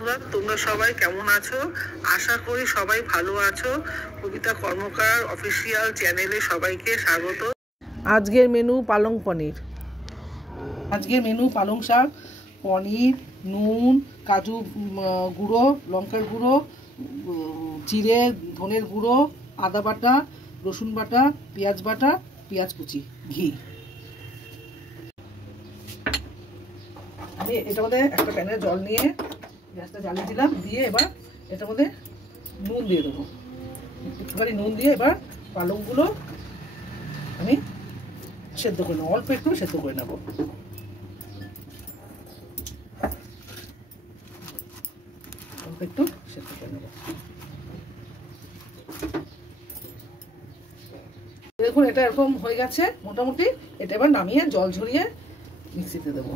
বন্ধুরা, তোমরা সবাই কেমন আছো? আশা করি সবাই ভালো আছো। কবিতা কর্মকার অফিসিয়াল চ্যানেলে সবাইকে স্বাগত। আজকের মেনু পালং পনির। আজকের মেনু পালং শাক, পনির, নুন, কাজু গুঁড়ো, লঙ্কার গুঁড়ো, জিরে ধনের গুঁড়ো, আদা বাটা, রসুন বাটা, পেঁয়াজ বাটা, পেঁয়াজ কুচি, ঘি। আমি এটার মধ্যে একটা প্যানে জল নিয়ে গ্যাসটা জ্বালিয়ে দিলাম, দিয়ে এবার এটার মধ্যে নুন দিয়ে দেবো। একটুখানি নুন দিয়ে এবার পালংগুলো আমি সেদ্ধ করে নেবো, অল্প একটু সেদ্ধ করে নেবো। অল্প একটু সেদ্ধ করে নেবো। দেখুন এটা এরকম হয়ে গেছে মোটামুটি। এটা এবার নামিয়ে জল ঝরিয়ে মিক্সিতে দেবো।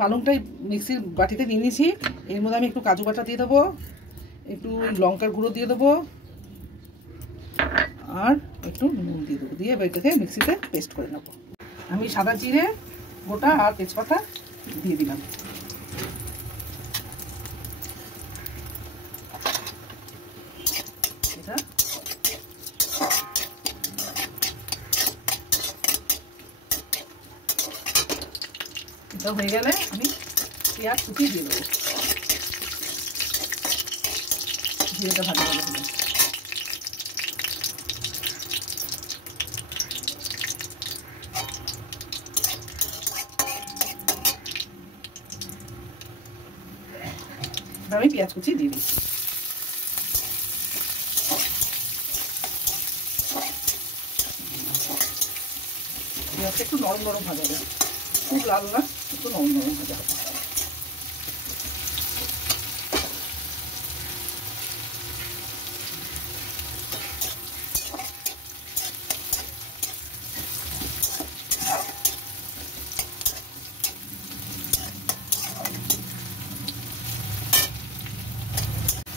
পালংটাই মিক্সির বাটিতে নিয়ে নিয়েছি। এর মধ্যে আমি একটু কাজু বাটা দিয়ে দেবো, একটু লঙ্কার গুঁড়ো দিয়ে দেবো, আর একটু নুন দিয়ে দেবো। দিয়ে এটাকে মিক্সিতে পেস্ট করে নেবো। আমি সাদা জিরে গোটা আর তেজপাতা দিয়ে দিলাম। এটা হয়ে গেলে আমি পেঁয়াজ কুচি দিয়ে দেবো। জিরেটা ভালো ভালো হবে। আমি পেঁয়াজ কুচি দিয়ে দিচ্ছি। পেঁয়াজটা একটু নরম নরম ভাজা হবে, খুব লাল না, একটু নরম নরম ভাজা হবে।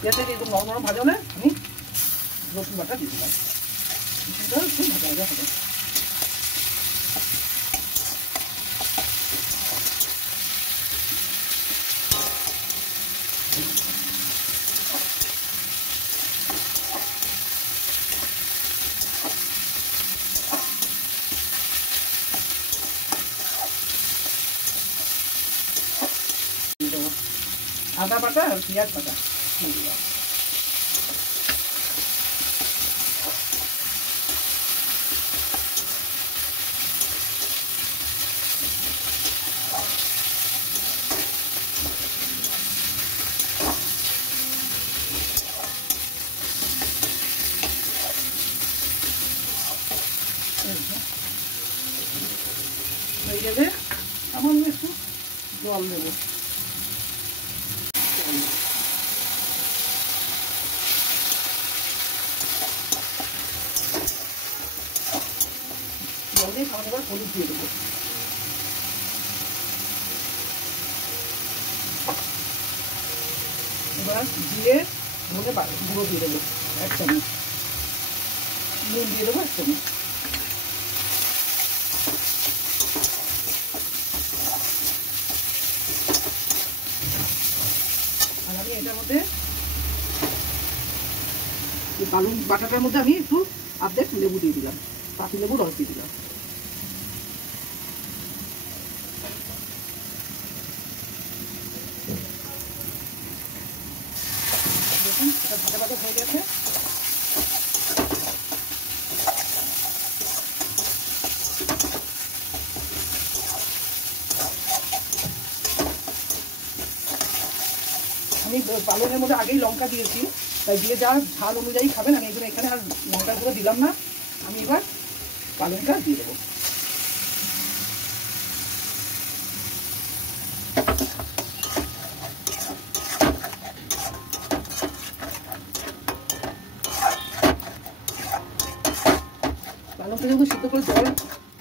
পেঁয়াজটা একটু নরম নরম ভাজা হলে আমি রসুন বাটা দিয়ে দিলাম। রসুনটা একটু ভাজা ভাজা হবে। আদা বাটা আর পেঁয়াজ বাটা দিয়ে দিলাম। হয়ে গেলে আমার একটু জল দেবো। জল দিয়ে খাওয়া দাওয়ার হলুদ দিয়ে দেবো। এবার জিরে ধনে গুঁড়ো দিয়ে দেবো 1 চামচ, নুন দিয়ে দেবো 1 চামচ। আর আমি এটার মধ্যে পালং বাটাটার মধ্যে আমি একটু অর্ধেক লেবু দিয়ে দিলাম, পাতি লেবু রস দিয়ে দিলাম। দেখুন এটা ভাজা ভাজা হয়ে গেছে। আমি পালংয়ের মধ্যে আগেই লঙ্কা দিয়েছি, তাই দিয়ে যা ঝাল অনুযায়ী খাবেন। আমি এই জন্য এখানে আর লঙ্কার গুঁড়ো দিলাম না। আমি এবার পালংটা দিয়ে দেবো। পালংটা যেহেতু সিদ্ধ করে জল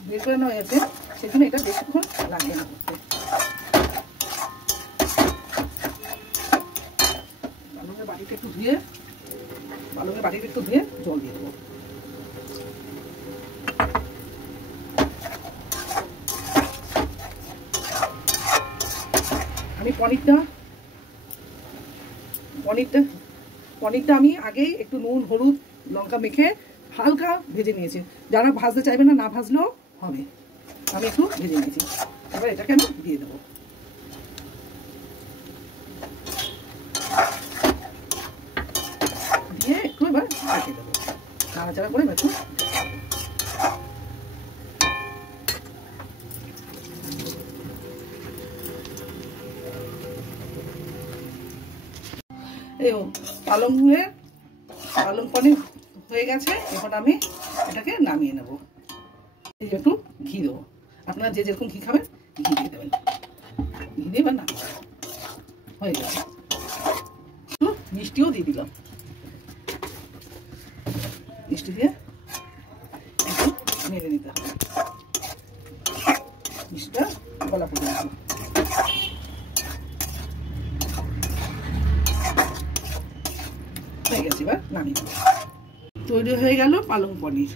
বের করে নেওয়া হয়েছে, সেজন্য এটা বেশিক্ষণ লাগবে না করতে। পালংয়ের বাটিটা একটু ধুয়ে জল দিয়ে দেবো। আমি পনিরটা পনিরটা আমি আগেই একটু নুন হলুদ লঙ্কা মেখে হালকা ভেজে নিয়েছি। যারা ভাজতে চাইবে না, না ভাজলেও হবে, আমি একটু ভেজে নিয়েছি। এবার এটাকে আমি দিয়ে দেবো। দিয়ে একটু এবার ঢেকে দেবো, নাড়াচাড়া করে একটু। এই পালং পনির হয়ে গেছে। এখন আমি এটাকে নামিয়ে নেব। এই একটু ঘি দেবো, আপনারা যে যেরকম ঘি খাবেন ঘি দিয়ে দেবেন। ঘি দিয়ে এবার নামিয়ে হয়ে গেছে। একটু মিষ্টিও দিয়ে দিলাম, মিষ্টি দিয়ে একটু নেড়ে নিতে হবে, মিষ্টিটা গলা পর্যন্ত। হয়ে গেছে, এবার নামিয়ে দেবো। তৈরি হয়ে গেল পালং পনির।